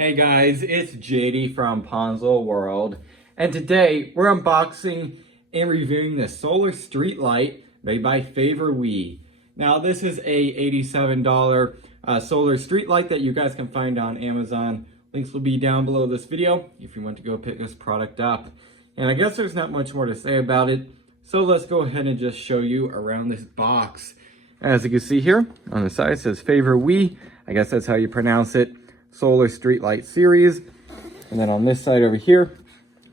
Hey guys, it's JD from Ponzo World, and today we're unboxing and reviewing the solar street light made by FAVORWE. Now this is a $87 solar street light that you guys can find on Amazon. Links will be down below this video if you want to go pick this product up. And I guess there's not much more to say about it, so let's go ahead and just show you around this box. As you can see here on the side it says FAVORWE. I guess that's how you pronounce it. Solar street light series. And then on this side over here,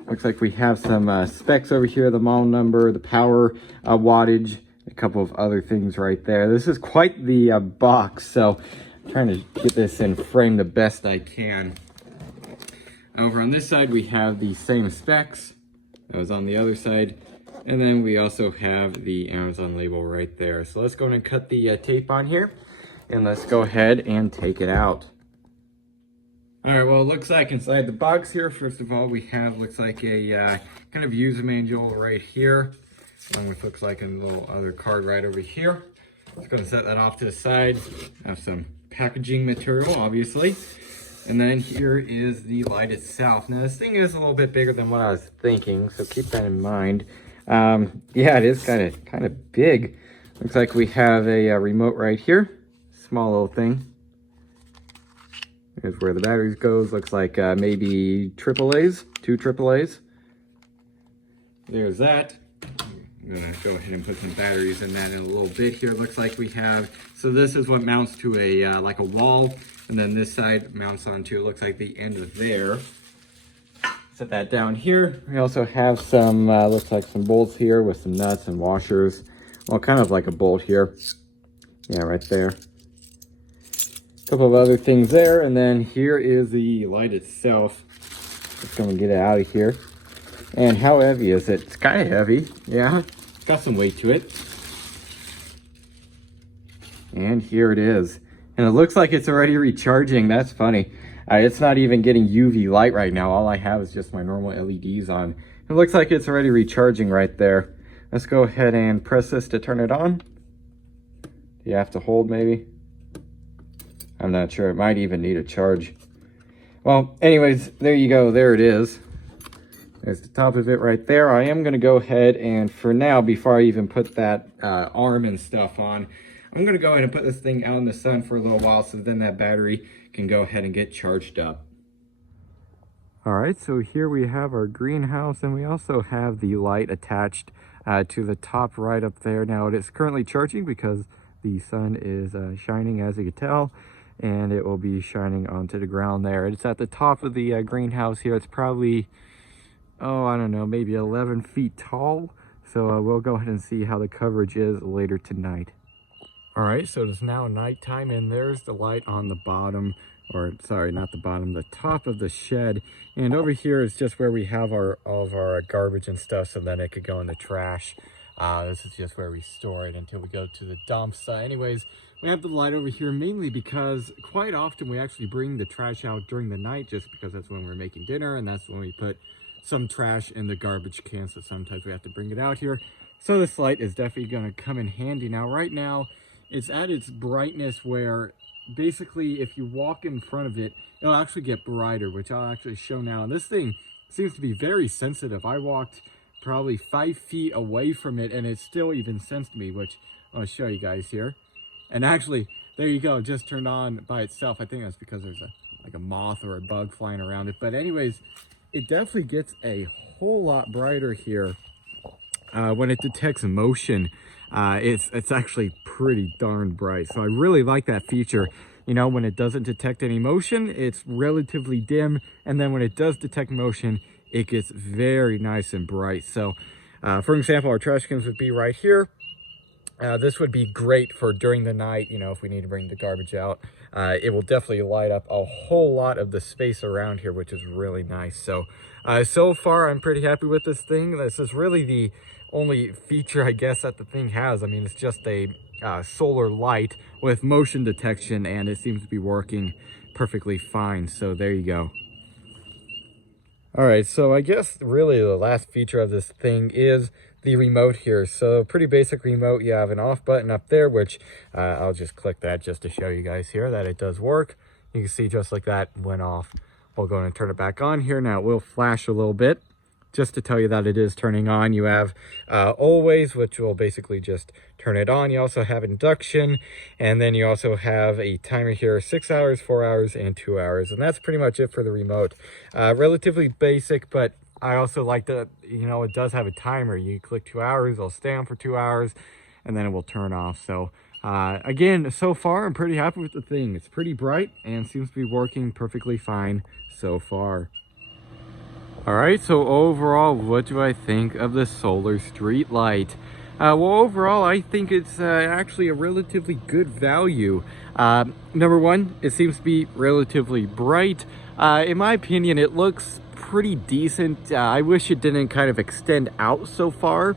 looks like we have some specs over here, the model number, the power wattage, a couple of other things right there. This is quite the box, so I'm trying to get this in frame the best I can. Over on this side we have the same specs that was on the other side, and then we also have the Amazon label right there. So let's go ahead and cut the tape on here, and let's go ahead and take it out. All right, well, it looks like inside the box here, first of all, we have, looks like a kind of user manual right here, along with looks like a little other card right over here. Just gonna set that off to the side. Have some packaging material, obviously. And then here is the light itself. Now, this thing is a little bit bigger than what I was thinking, so keep that in mind. Yeah, it is kind of big. Looks like we have a remote right here, small little thing. Here's where the batteries goes. Looks like maybe AAAs, 2 AAAs. There's that. I'm gonna go ahead and put some batteries in that in a little bit here. Looks like we have, so this is what mounts to a like a wall, and then this side mounts onto, it looks like the end of there. Set that down here. We also have some, looks like some bolts here with some nuts and washers. Well, kind of like a bolt here. Yeah, right there. Couple of other things there, and then here is the light itself. Let's go and get it out of here. And how heavy is it? It's kind of heavy. Yeah, it's got some weight to it. And here it is. And it looks like it's already recharging. That's funny. It's not even getting UV light right now. All I have is just my normal LEDs on. It looks like it's already recharging right there. Let's go ahead and press this to turn it on. You have to hold maybe. I'm not sure. It might even need a charge. Well, anyways, there you go. There it is. There's the top of it right there. I am going to go ahead and for now, before I even put that arm and stuff on, I'm going to go ahead and put this thing out in the sun for a little while so then that battery can go ahead and get charged up. All right, so here we have our greenhouse, and we also have the light attached to the top right up there. Now, it is currently charging because the sun is shining, as you can tell, and it will be shining onto the ground there. It's at the top of the greenhouse here. It's probably, oh, I don't know, maybe 11 feet tall. So we'll go ahead and see how the coverage is later tonight. All right, so it's now nighttime, and there's the light on the bottom, or sorry, not the bottom, the top of the shed. And over here is just where we have all of our garbage and stuff, so then it could go in the trash. This is just where we store it until we go to the dumps. Anyways, we have the light over here mainly because quite often we actually bring the trash out during the night, just because that's when we're making dinner, and that's when we put some trash in the garbage can, so sometimes we have to bring it out here. So this light is definitely going to come in handy. Now, right now, it's at its brightness where basically if you walk in front of it, it'll actually get brighter, which I'll actually show now. And this thing seems to be very sensitive. I walked probably 5 feet away from it, and it still even sensed me, which I'll show you guys here. And actually, there you go, just turned on by itself. I think that's because there's like a moth or a bug flying around it. But anyways, it definitely gets a whole lot brighter here when it detects motion. It's actually pretty darn bright. So I really like that feature. You know, when it doesn't detect any motion, it's relatively dim. And then when it does detect motion, it gets very nice and bright. So for example, our trash cans would be right here. This would be great for during the night, you know, if we need to bring the garbage out. It will definitely light up a whole lot of the space around here, which is really nice. So so far I'm pretty happy with this thing. This is really the only feature I guess that the thing has. I mean, it's just a solar light with motion detection, and it seems to be working perfectly fine. So there you go. All right, so I guess really the last feature of this thing is the remote here. So pretty basic remote. You have an off button up there, which I'll just click that just to show you guys here that it does work. You can see just like that went off. We'll go and turn it back on here. Now it will flash a little bit just to tell you that it is turning on. You have always, which will basically just turn it on. You also have induction, and then you also have a timer here, 6 hours, 4 hours, and 2 hours. And that's pretty much it for the remote. Relatively basic, but I also like that, you know, it does have a timer. You click 2 hours, it'll stay on for 2 hours, and then it will turn off. So again, so far I'm pretty happy with the thing. It's pretty bright and seems to be working perfectly fine so far. All right, so overall, what do I think of the solar street light? Well, overall, I think it's actually a relatively good value. Number one, it seems to be relatively bright. In my opinion, it looks pretty decent. I wish it didn't kind of extend out so far.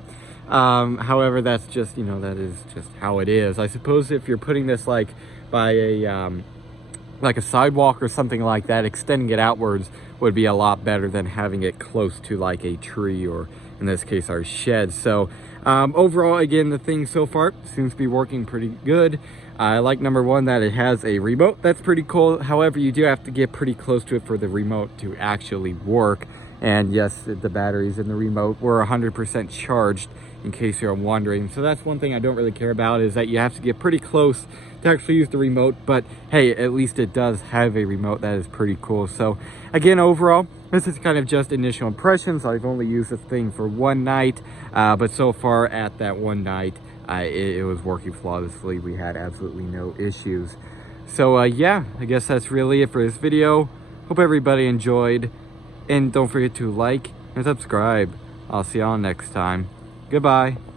However, that's just, you know, that is just how it is. I suppose if you're putting this like by a sidewalk or something like that, extending it outwards would be a lot better than having it close to like a tree, or in this case our shed. So overall, again, the thing so far seems to be working pretty good. I like number one that it has a remote. That's pretty cool. However, you do have to get pretty close to it for the remote to actually work. And yes, the batteries in the remote were 100% charged, in case you're wondering. So that's one thing I don't really care about, is that you have to get pretty close to actually use the remote. But hey, at least it does have a remote. That is pretty cool. So again, overall, this is kind of just initial impressions. I've only used this thing for one night, but so far at that one night, it was working flawlessly. We had absolutely no issues. So yeah, I guess that's really it for this video. Hope everybody enjoyed, and don't forget to like and subscribe. I'll see y'all next time. Goodbye.